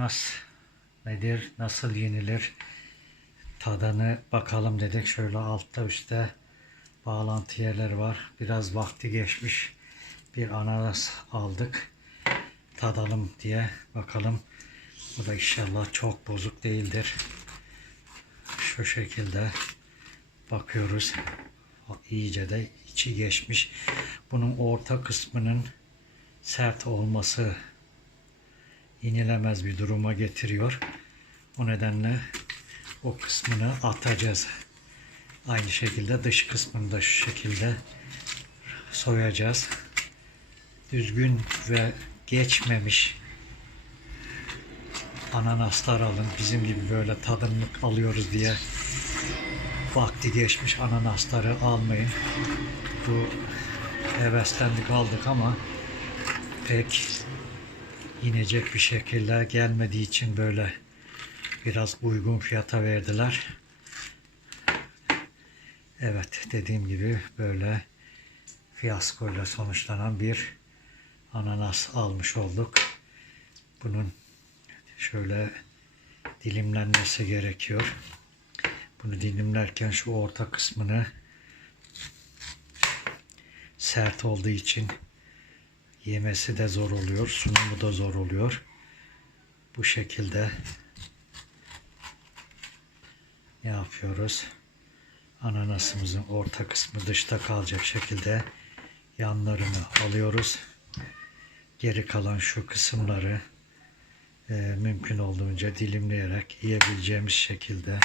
Ananas nedir, nasıl yenilir tadını bakalım dedik. Şöyle altta üstte bağlantı yerleri var. Biraz vakti geçmiş bir ananas aldık. Tadalım diye bakalım. Bu da inşallah çok bozuk değildir. Şu şekilde bakıyoruz. İyice de içi geçmiş. Bunun orta kısmının sert olması inilemez bir duruma getiriyor. O nedenle o kısmını atacağız. Aynı şekilde dış kısmını da şu şekilde soyacağız. Düzgün ve geçmemiş ananaslar alın. Bizim gibi böyle tadımlık alıyoruz diye vakti geçmiş ananasları almayın. Bu heveslendik aldık ama pek inecek bir şekilde gelmediği için böyle biraz uygun fiyata verdiler. Evet dediğim gibi böyle fiyaskoyla sonuçlanan bir ananas almış olduk. Bunun şöyle dilimlenmesi gerekiyor. Bunu dilimlerken şu orta kısmını sert olduğu için yemesi de zor oluyor. Sunumu da zor oluyor. Bu şekilde yapıyoruz? Ananasımızın orta kısmı dışta kalacak şekilde yanlarını alıyoruz. Geri kalan şu kısımları e, mümkün olduğunca dilimleyerek yiyebileceğimiz şekilde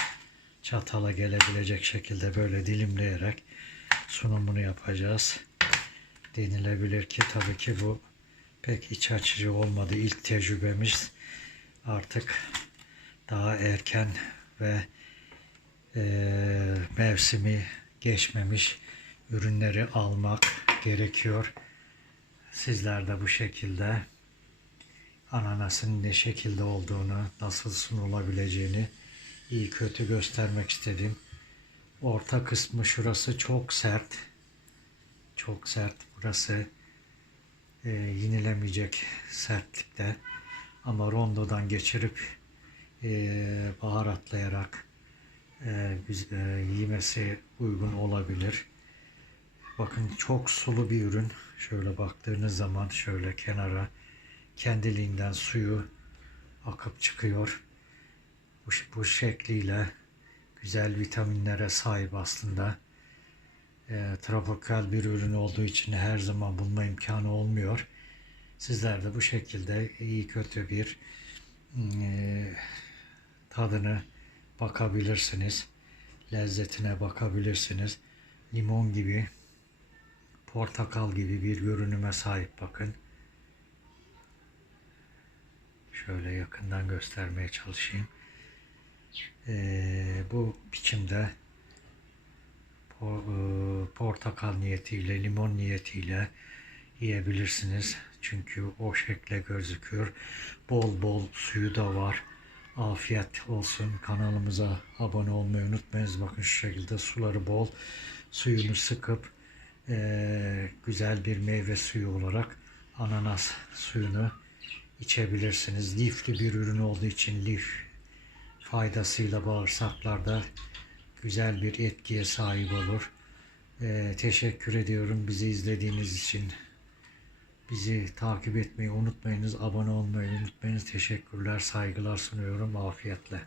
çatala gelebilecek şekilde böyle dilimleyerek sunumunu yapacağız. Denilebilir ki tabii ki bu pek iç açıcı olmadı. İlk tecrübemiz artık daha erken ve e, mevsimi geçmemiş ürünleri almak gerekiyor. Sizler de bu şekilde ananasın ne şekilde olduğunu, nasıl sunulabileceğini iyi kötü göstermek istedim. Orta kısmı şurası çok sert. Çok sert. Burası e, yenilemeyecek sertlikte. Ama rondodan geçirip e, baharatlayarak e, e, yemesi uygun olabilir. Bakın çok sulu bir ürün. Şöyle baktığınız zaman şöyle kenara kendiliğinden suyu akıp çıkıyor. Bu, bu şekliyle güzel vitaminlere sahip aslında. E, tropikal bir ürün olduğu için her zaman bulma imkanı olmuyor. Sizler de bu şekilde iyi kötü bir e, tadını bakabilirsiniz. Lezzetine bakabilirsiniz. Limon gibi, portakal gibi bir görünüme sahip bakın. Şöyle yakından göstermeye çalışayım. Ee, bu biçimde e, portakal niyetiyle, limon niyetiyle yiyebilirsiniz. Çünkü o şekle gözüküyor. Bol bol suyu da var. Afiyet olsun. Kanalımıza abone olmayı unutmayınız. Bakın şu şekilde suları bol. Suyunu sıkıp e, güzel bir meyve suyu olarak ananas suyunu içebilirsiniz. Lifli bir ürün olduğu için lif faydasıyla bağırsaklarda güzel bir etkiye sahip olur. Ee, teşekkür ediyorum bizi izlediğiniz için. Bizi takip etmeyi unutmayınız, abone olmayı unutmayınız. Teşekkürler, saygılar sunuyorum. Afiyetle.